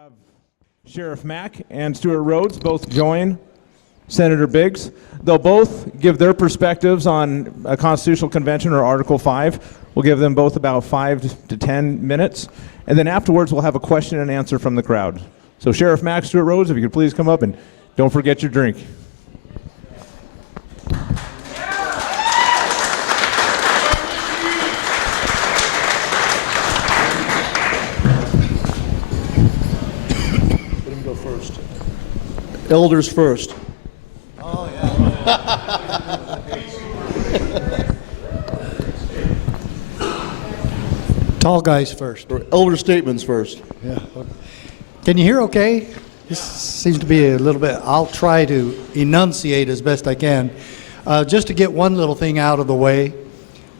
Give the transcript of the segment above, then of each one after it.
have Sheriff Mack and Stewart Rhodes both join Senator Biggs. They'll both give their perspectives on a constitutional convention or Article 5. We'll give them both about 5 to 10 minutes. And then afterwards, we'll have a question and answer from the crowd. So Sheriff Mack, Stewart Rhodes, if you could please come up and don't forget your drink. Let him go first. Elders first. Oh, yeah. Tall guys first. Or elder statements first. Yeah. Can you hear okay? This seems to be a little bit, I'll try to enunciate as best I can. Just to get one little thing out of the way,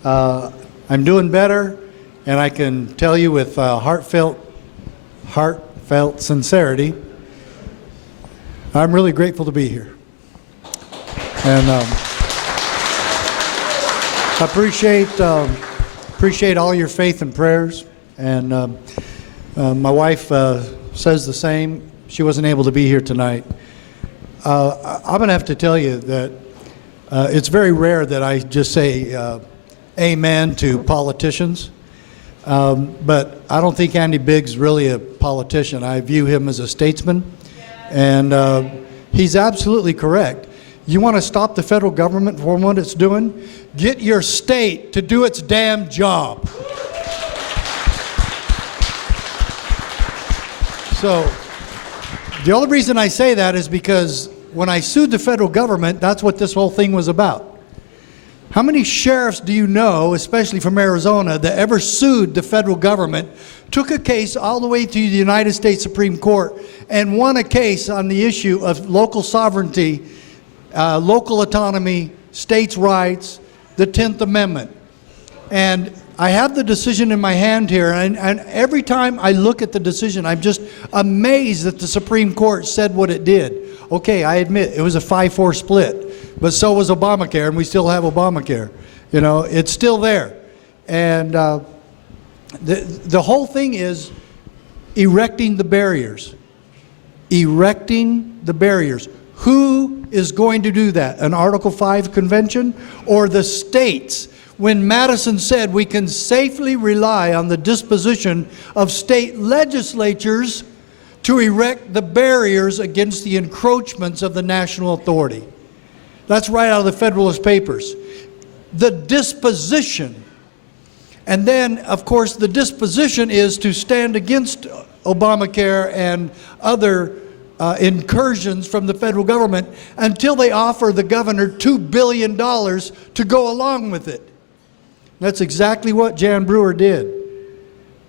I'm doing better, and I can tell you with heartfelt sincerity, I'm really grateful to be here. And I appreciate all your faith and prayers. And my wife says the same. She wasn't able to be here tonight. I'm going to have to tell you that it's very rare that I just say amen to politicians. But I don't think Andy Biggs is really a politician. I view him as a statesman. And he's absolutely correct. You want to stop the federal government from what it's doing? Get your state to do its damn job. So the only reason I say that is because when I sued the federal government, that's what this whole thing was about. How many sheriffs do you know, especially from Arizona, that ever sued the federal government, took a case all the way to the United States Supreme Court, and won a case on the issue of local sovereignty, local autonomy, states' rights, the 10th Amendment? And I have the decision in my hand here, and every time I look at the decision, I'm just amazed that the Supreme Court said what it did. Okay, I admit it was a 5-4 split, but so was Obamacare, and we still have Obamacare. You know, it's still there. And the whole thing is erecting the barriers. Erecting the barriers. Who is going to do that? An Article 5 convention or the states? When Madison said we can safely rely on the disposition of state legislatures to erect the barriers against the encroachments of the national authority. That's right out of the Federalist Papers. The disposition. And then, of course, the disposition is to stand against Obamacare and other incursions from the federal government until they offer the governor $2 billion to go along with it. That's exactly what Jan Brewer did.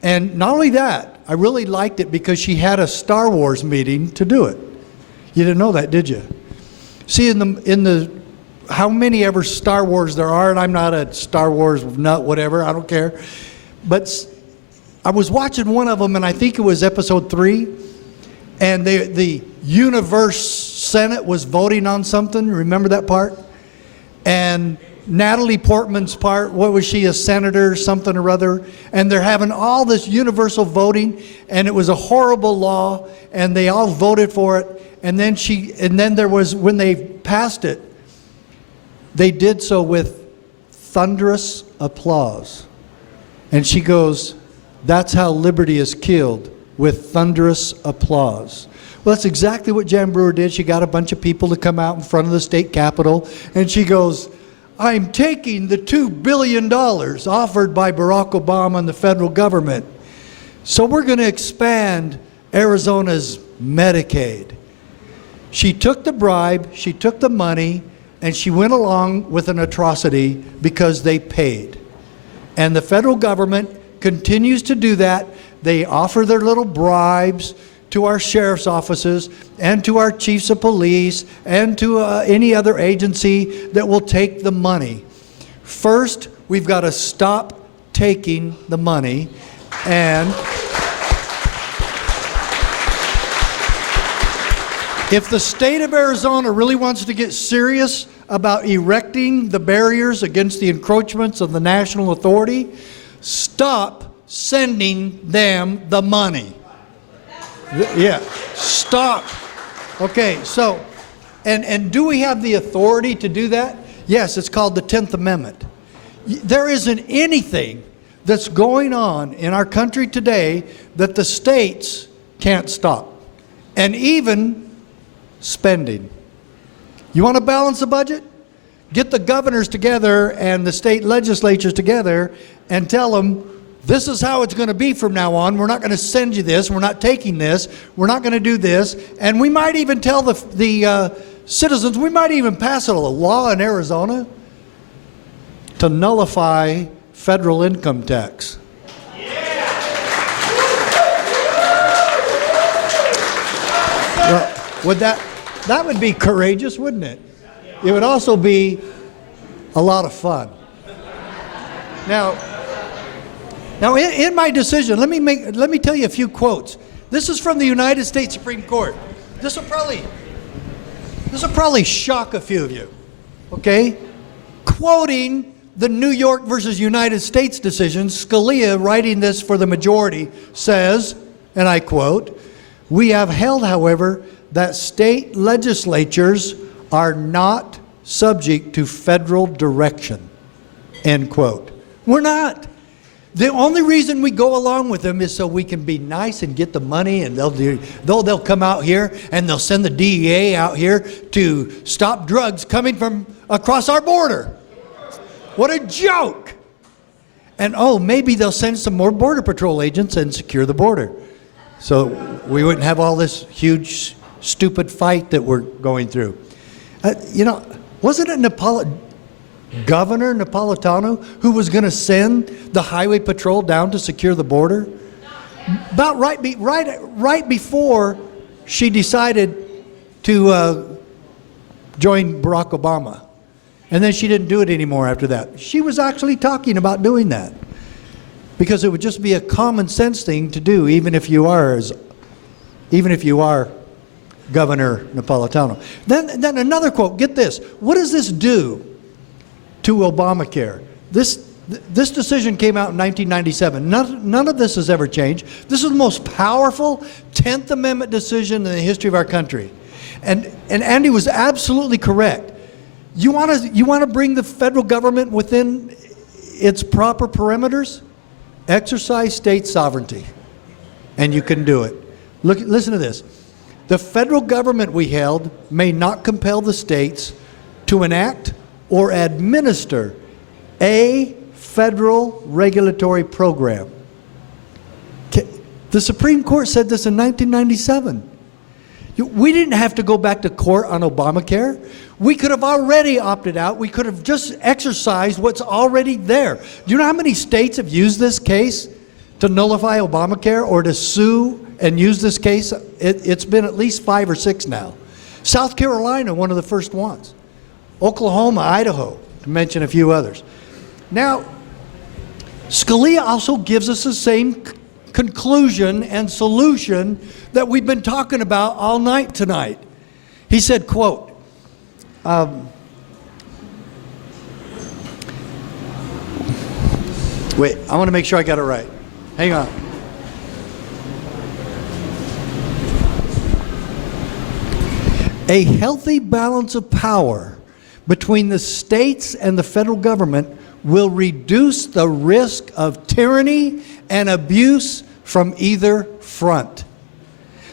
And not only that, I really liked it because she had a Star Wars meeting to do it. You didn't know that, did you? See, in the how many ever Star Wars there are, and I'm not a Star Wars nut, whatever, I don't care. But I was watching one of them, and I think it was episode 3, and the Universe Senate was voting on something. Remember that part? And Natalie Portman's part, what was she, a senator, something or other? And they're having all this universal voting, and it was a horrible law, and they all voted for it. And then there was, when they passed it, they did so with thunderous applause. And she goes, that's how liberty is killed, with thunderous applause. Well, that's exactly what Jan Brewer did. She got a bunch of people to come out in front of the state capitol, and she goes, I'm taking the $2 billion offered by Barack Obama and the federal government. So we're going to expand Arizona's Medicaid. She took the bribe, she took the money, and she went along with an atrocity because they paid. And the federal government continues to do that. They offer their little bribes to our sheriff's offices and to our chiefs of police and to any other agency that will take the money. First, we've got to stop taking the money, and if the state of Arizona really wants to get serious about erecting the barriers against the encroachments of the national authority, stop sending them the money. Yeah, stop. Okay, so, and do we have the authority to do that? Yes, it's called the 10th Amendment. There isn't anything that's going on in our country today that the states can't stop. And even spending. You want to balance the budget? Get the governors together and the state legislatures together and tell them, this is how it's going to be from now on. We're not going to send you this. We're not taking this. We're not going to do this. And we might even tell the citizens, we might even pass a law in Arizona to nullify federal income tax. Well, would that would be courageous, wouldn't it? It would also be a lot of fun. Now in my decision, let me tell you a few quotes. This is from the United States Supreme Court. This will probably shock a few of you. Okay? Quoting the New York versus United States decision, Scalia, writing this for the majority, says, and I quote, "We have held, however, that state legislatures are not subject to federal direction." End quote. We're not. The only reason we go along with them is so we can be nice and get the money, and they'll come out here and they'll send the DEA out here to stop drugs coming from across our border. What a joke. And oh, maybe they'll send some more Border Patrol agents and secure the border. So we wouldn't have all this huge, stupid fight that we're going through. Wasn't it Governor Napolitano who was going to send the Highway Patrol down to secure the border? About right before she decided to join Barack Obama. And then she didn't do it anymore after that. She was actually talking about doing that because it would just be a common sense thing to do, even if you are Governor Napolitano. Then another quote, get this. What does this do to Obamacare? This decision came out in 1997. None of this has ever changed. This is the most powerful 10th Amendment decision in the history of our country. And Andy was absolutely correct. You want to bring the federal government within its proper perimeters? Exercise state sovereignty. And you can do it. Listen to this. The federal government, we held, may not compel the states to enact or administer a federal regulatory program. The Supreme Court said this in 1997. We didn't have to go back to court on Obamacare. We could have already opted out. We could have just exercised what's already there. Do you know how many states have used this case to nullify Obamacare or to sue and use this case? It's been at least 5 or 6 now. South Carolina, one of the first ones. Oklahoma, Idaho, to mention a few others. Now, Scalia also gives us the same conclusion and solution that we've been talking about all night tonight. He said, quote, wait, I want to make sure I got it right. Hang on. A healthy balance of power between the states and the federal government will reduce the risk of tyranny and abuse from either front.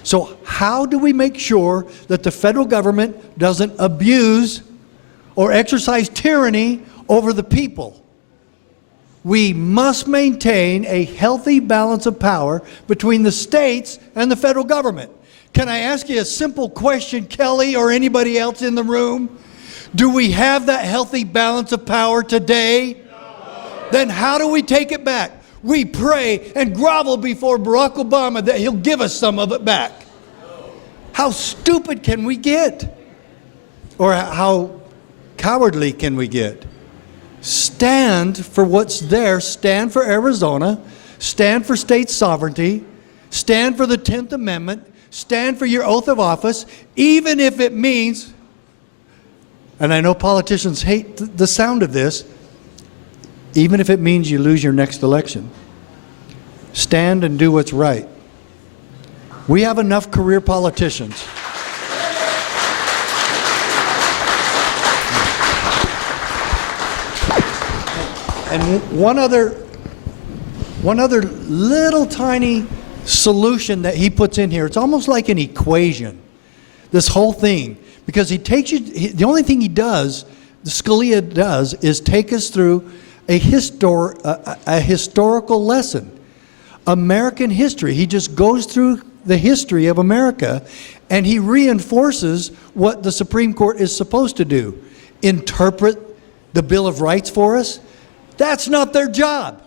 So how do we make sure that the federal government doesn't abuse or exercise tyranny over the people? We must maintain a healthy balance of power between the states and the federal government. Can I ask you a simple question, Kelly, or anybody else in the room? Do we have that healthy balance of power today? No. Then how do we take it back? We pray and grovel before Barack Obama that he'll give us some of it back. No. How stupid can we get? Or how cowardly can we get? Stand for what's there. Stand for Arizona. Stand for state sovereignty. Stand for the 10th Amendment. Stand for your oath of office, even if it means, and I know politicians hate the sound of this, even if it means you lose your next election. Stand and do what's right. We have enough career politicians. And one other little tiny solution that he puts in here, it's almost like an equation, this whole thing, because he takes you, the only thing he does, Scalia does, is take us through a historical lesson, American history. He just goes through the history of America, and he reinforces what the Supreme Court is supposed to do, interpret the Bill of Rights for us. That's not their job.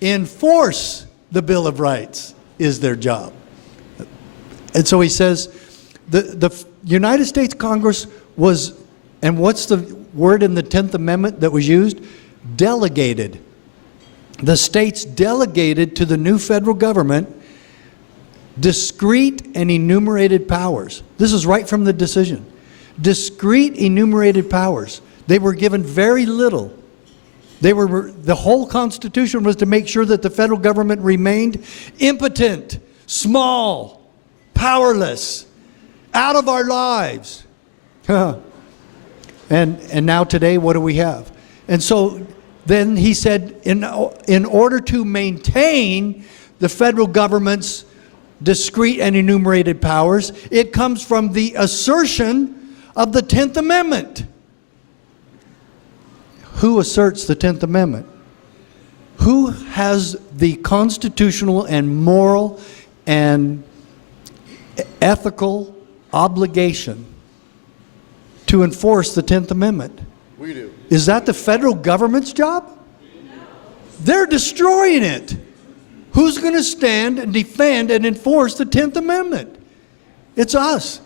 Enforce the Bill of Rights is their job. And so he says, the United States Congress was, and what's the word in the 10th Amendment that was used? Delegated. The states delegated to the new federal government discrete and enumerated powers. This is right from the decision. Discrete enumerated powers. They were given very little. The whole Constitution was to make sure that the federal government remained impotent, small, powerless, out of our lives. And now today, what do we have? And so then he said, in order to maintain the federal government's discrete and enumerated powers, it comes from the assertion of the 10th Amendment. Who asserts the 10th Amendment? Who has the constitutional and moral and ethical obligation to enforce the 10th Amendment? We do. Is that the federal government's job? They're destroying it. Who's going to stand and defend and enforce the 10th Amendment? It's us.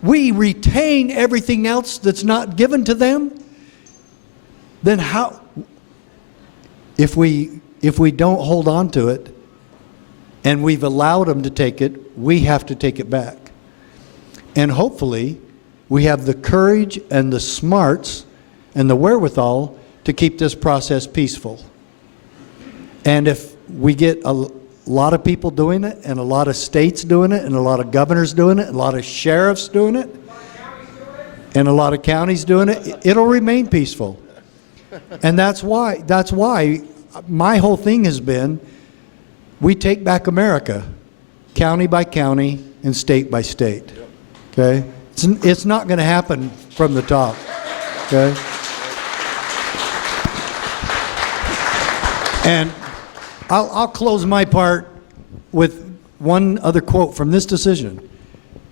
We retain everything else that's not given to them. Then how, if we don't hold on to it and we've allowed them to take it, we have to take it back. And hopefully we have the courage and the smarts and the wherewithal to keep this process peaceful. And if we get a lot of people doing it, and a lot of states doing it, and a lot of governors doing it, and a lot of sheriffs doing it, and a lot of counties doing it, it'll remain peaceful. And that's why my whole thing has been, we take back America, county by county and state by state. Okay? It's not going to happen from the top. Okay? And I'll close my part with one other quote from this decision.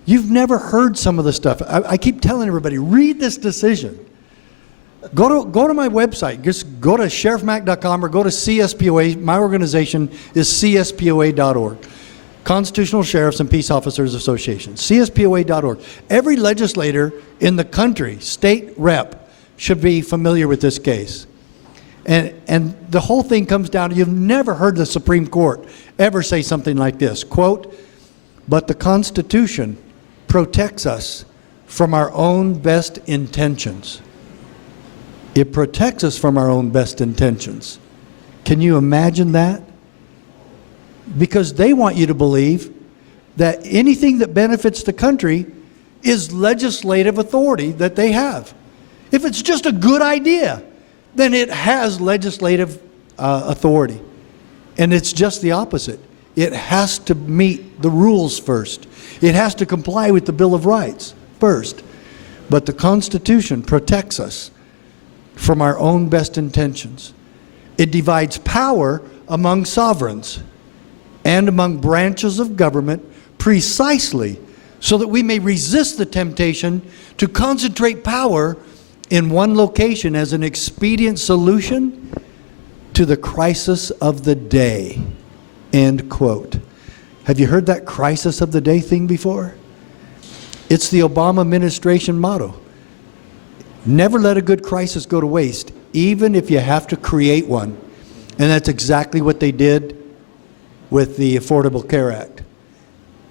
You've never heard some of the stuff. I keep telling everybody, read this decision. Go to my website. Just go to sheriffmack.com or go to CSPOA. My organization is CSPOA.org. Constitutional Sheriffs and Peace Officers Association. CSPOA.org. Every legislator in the country, state rep, should be familiar with this case. And the whole thing comes down to, you've never heard the Supreme Court ever say something like this, quote, "But the Constitution protects us from our own best intentions." It protects us from our own best intentions. Can you imagine that? Because they want you to believe that anything that benefits the country is legislative authority that they have. If it's just a good idea, then it has legislative authority. And it's just the opposite. It has to meet the rules first. It has to comply with the Bill of Rights first. But the Constitution protects us from our own best intentions. It divides power among sovereigns and among branches of government precisely so that we may resist the temptation to concentrate power in one location as an expedient solution to the crisis of the day. End quote. Have you heard that crisis of the day thing before? It's the Obama administration motto. Never let a good crisis go to waste, even if you have to create one. And that's exactly what they did with the Affordable Care Act.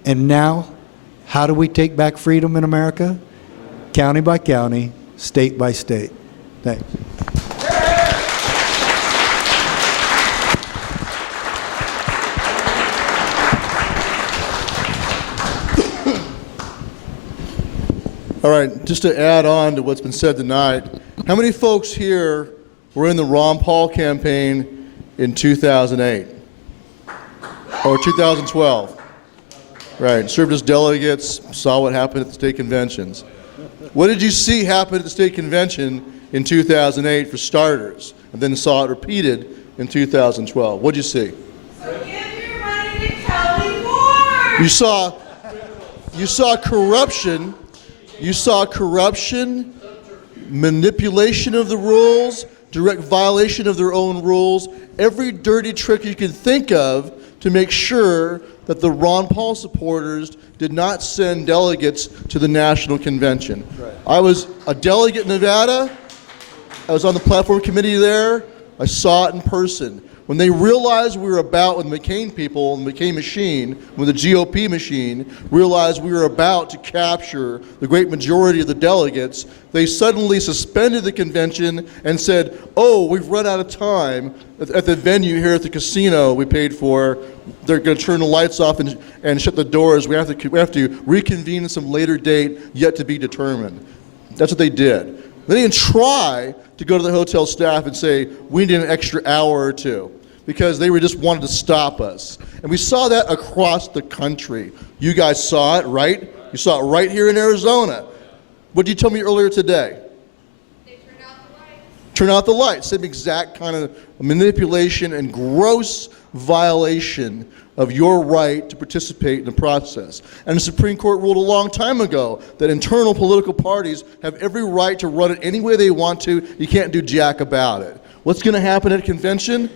And now, how do we take back freedom in America? County by county, state by state. Thanks. All right, just to add on to what's been said tonight, how many folks here were in the Ron Paul campaign in 2008 or 2012? Right, served as delegates, saw what happened at the state conventions. What did you see happen at the state convention in 2008 for starters, and then saw it repeated in 2012? What did you see? So give your money to Kelly Moore! You saw corruption. You saw corruption, manipulation of the rules, direct violation of their own rules, every dirty trick you can think of to make sure that the Ron Paul supporters did not send delegates to the national convention. Right. I was a delegate in Nevada. I was on the platform committee there. I saw it in person. When they realized we were about, when the McCain people, the McCain machine, when the GOP machine realized we were about to capture the great majority of the delegates, they suddenly suspended the convention and said, oh, we've run out of time at the venue here at the casino we paid for. They're going to turn the lights off and shut the doors. We have to reconvene at some later date yet to be determined. That's what they did. They didn't try to go to the hotel staff and say, we need an extra hour or two, because they were just wanted to stop us. And we saw that across the country. You guys saw it, right? You saw it right here in Arizona. What did you tell me earlier today? They turned out the lights. Turn out the lights. Same exact kind of manipulation and gross violation of your right to participate in the process. And the Supreme Court ruled a long time ago that internal political parties have every right to run it any way they want to. You can't do jack about it. What's going to happen at a convention?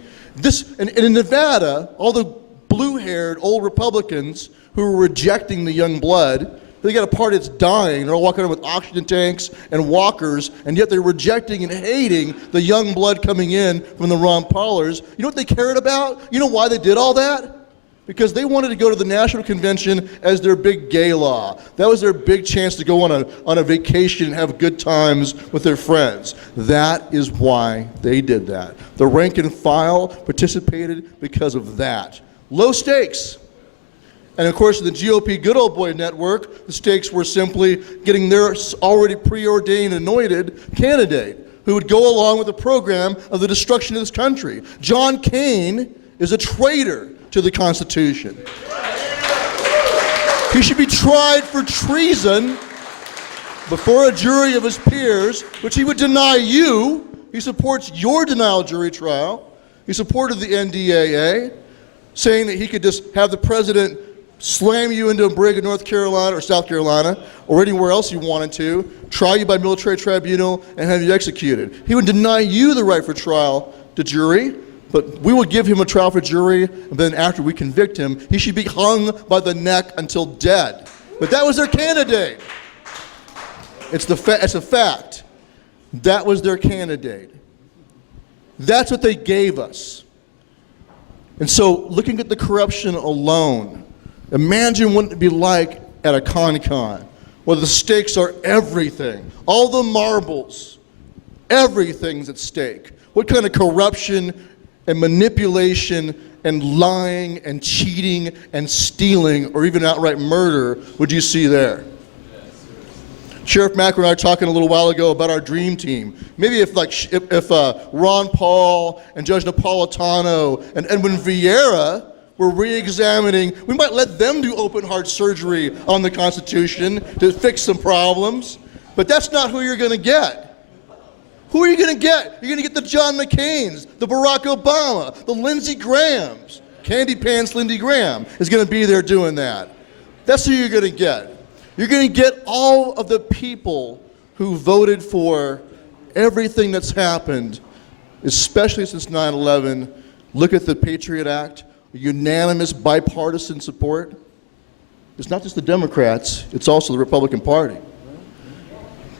And in Nevada, all the blue-haired old Republicans who were rejecting the young blood, they got a party that's dying. They're all walking around with oxygen tanks and walkers, and yet they're rejecting and hating the young blood coming in from the Ron Paulers. You know what they cared about? You know why they did all that? Because they wanted to go to the national convention as their big gala. That was their big chance to go on a vacation and have good times with their friends. That is why they did that. The rank and file participated because of that. Low stakes. And of course, in the GOP Good Old Boy Network, the stakes were simply getting their already preordained, anointed candidate who would go along with the program of the destruction of this country. John McCain is a traitor to the Constitution. He should be tried for treason before a jury of his peers, which he would deny you. He supports your denial jury trial. He supported the NDAA, saying that he could just have the president slam you into a brig in North Carolina or South Carolina or anywhere else he wanted to, try you by military tribunal, and have you executed. He would deny you the right for trial to jury, but we will give him a trial for jury, and then after we convict him, he should be hung by the neck until dead. But that was their candidate. It's a fact. That was their candidate. That's what they gave us. And so, looking at the corruption alone, imagine what it would be like at a con-con, where the stakes are everything. All the marbles, everything's at stake. What kind of corruption and manipulation and lying and cheating and stealing or even outright murder would you see there? Sheriff Mack and I were talking a little while ago about our dream team. Maybe if Ron Paul and Judge Napolitano and Edwin Vieira were re-examining, we might let them do open heart surgery on the Constitution to fix some problems. But that's not who you're going to get. Who are you going to get? You're going to get the John McCains, the Barack Obama, the Lindsey Grahams. Candy Pants Lindsey Graham is going to be there doing that. That's who you're going to get. You're going to get all of the people who voted for everything that's happened, especially since 9/11. Look at the Patriot Act, unanimous bipartisan support. It's not just the Democrats, it's also the Republican Party.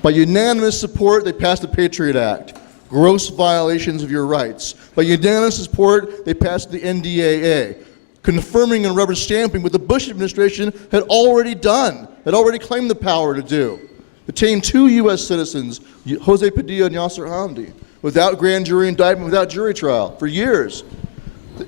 By unanimous support, they passed the Patriot Act, gross violations of your rights. By unanimous support, they passed the NDAA, confirming and rubber stamping what the Bush administration had already done, had already claimed the power to do. Detained 2 U.S. citizens, Jose Padilla and Yasser Hamdi, without grand jury indictment, without jury trial, for years.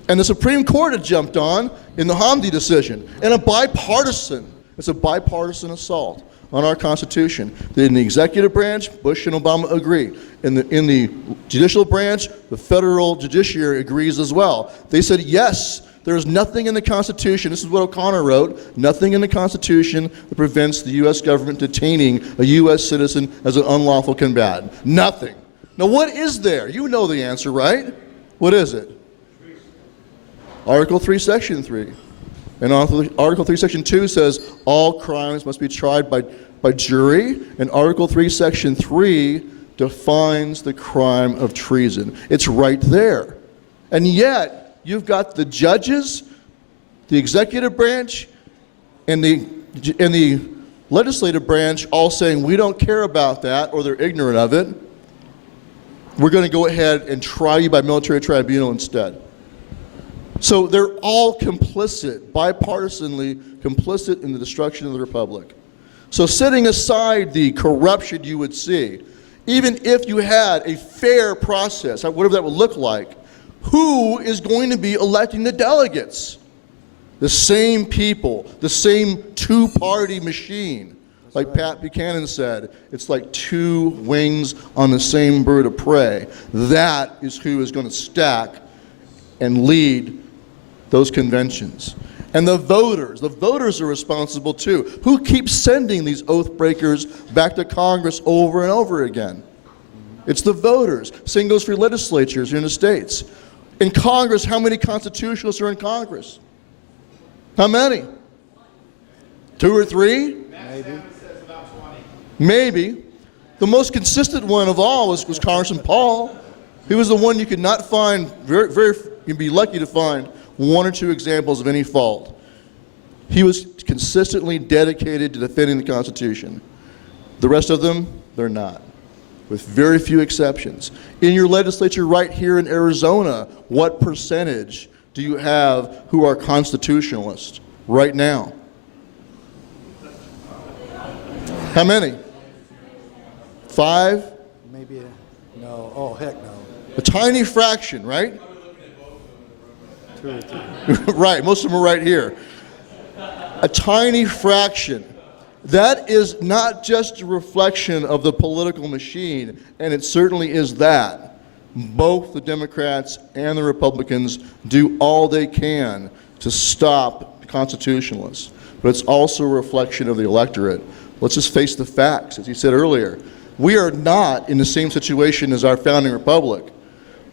And the Supreme Court had jumped on in the Hamdi decision, and it's a bipartisan assault on our Constitution. In the executive branch, Bush and Obama agree. In the judicial branch, the federal judiciary agrees as well. They said, yes, there is nothing in the Constitution, this is what O'Connor wrote, nothing in the Constitution that prevents the U.S. government detaining a U.S. citizen as an unlawful combatant. Nothing. Now what is there? You know the answer, right? What is it? Article 3, Section 3. And Article 3, Section 2 says all crimes must be tried by jury, and Article 3, Section 3 defines the crime of treason. It's right there. And yet, you've got the judges, the executive branch, and the legislative branch all saying, we don't care about that, or they're ignorant of it. We're going to go ahead and try you by military tribunal instead. So they're all complicit, bipartisanly complicit in the destruction of the republic. So setting aside the corruption you would see, even if you had a fair process, whatever that would look like, who is going to be electing the delegates? The same people, the same two-party machine. Like Pat Buchanan said, it's like two wings on the same bird of prey. That is who is going to stack and lead those conventions. And the voters are responsible too. Who keeps sending these oath breakers back to Congress over and over again? It's the voters. Same goes for legislatures here in the states. In Congress, how many constitutionalists are in Congress? How many? 2 or 3? Maybe. The most consistent one of all was Congressman Paul. He was the one you could not find, you'd be lucky to find 1 or 2 examples of any fault. He was consistently dedicated to defending the Constitution. The rest of them, they're not, with very few exceptions. In your legislature right here in Arizona, what percentage do you have who are constitutionalists right now? How many? 5? Maybe, no, oh, heck no. A tiny fraction, right? 2 or 3. Right, most of them are right here. A tiny fraction. That is not just a reflection of the political machine, and it certainly is that. Both the Democrats and the Republicans do all they can to stop the constitutionalists. But it's also a reflection of the electorate. Let's just face the facts, as you said earlier. We are not in the same situation as our founding republic.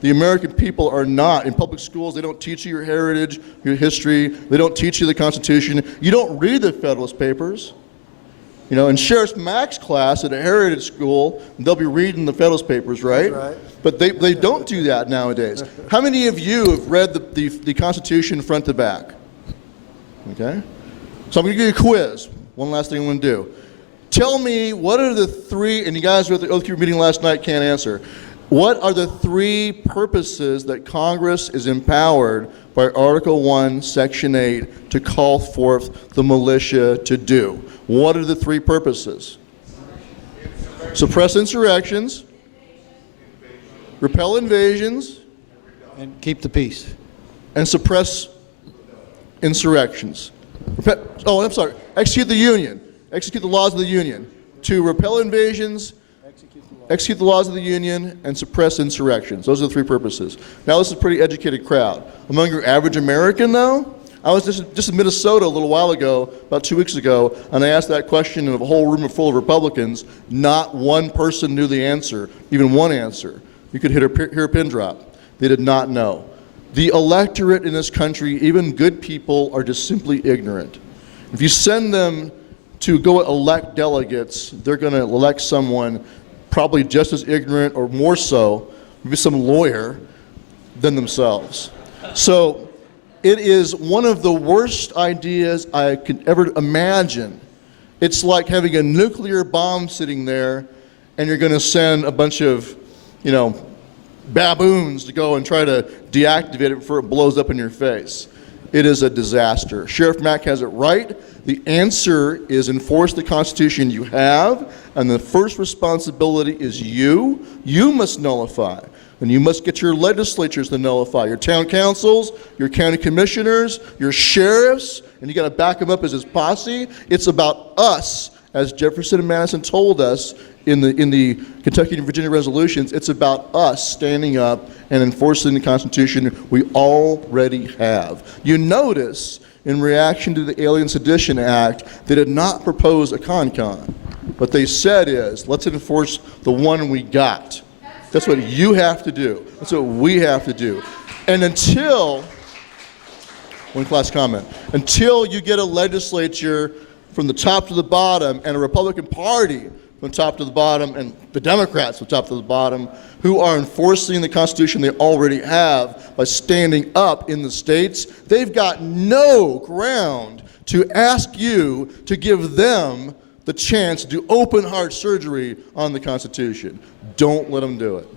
The American people are not. In public schools, they don't teach you your heritage, your history. They don't teach you the Constitution. You don't read the Federalist Papers. You know, in Sheriff Mack's class at a heritage school, they'll be reading the Federalist Papers, right? That's right. But they don't do that nowadays. How many of you have read the Constitution front to back? Okay? So I'm going to give you a quiz. One last thing I'm going to do. Tell me, what are the 3, and you guys were at the Oathkeeper meeting last night, can't answer. What are the 3 purposes that Congress is empowered by Article 1, Section 8 to call forth the militia to do? What are the 3 purposes? Suppress insurrections, repel invasions, And keep the peace. and suppress insurrections. Execute the Union. Execute the laws of the Union. To repel invasions, execute the laws of the Union, and suppress insurrections. Those are the 3 purposes. Now, this is a pretty educated crowd. Among your average American, though, I was just in Minnesota a little while ago, about 2 weeks ago, and I asked that question in a whole room full of Republicans. Not one person knew the answer, even one answer. You could hear a pin drop. They did not know. The electorate in this country, even good people, are just simply ignorant. If you send them to go elect delegates, they're going to elect someone probably just as ignorant or more so, maybe some lawyer, than themselves. So it is one of the worst ideas I could ever imagine. It's like having a nuclear bomb sitting there and you're going to send a bunch of, baboons to go and try to deactivate it before it blows up in your face. It is a disaster. Sheriff Mack has it right. The answer is enforce the Constitution you have, and the first responsibility is you. You must nullify, and you must get your legislatures to nullify, your town councils, your county commissioners, your sheriffs, and you got to back them up as his posse. It's about us As Jefferson and Madison told us in the Kentucky and Virginia resolutions, it's about us standing up and enforcing the Constitution we already have. You notice, in reaction to the Alien Sedition Act, they did not propose a con-con. What they said is, let's enforce the one we got. That's what you have to do. That's what we have to do. And until, one last comment, until you get a legislature from the top to the bottom and a Republican Party from the top to the bottom and the Democrats from the top to the bottom who are enforcing the Constitution they already have by standing up in the states, they've got no ground to ask you to give them the chance to do open heart surgery on the Constitution. Don't let them do it.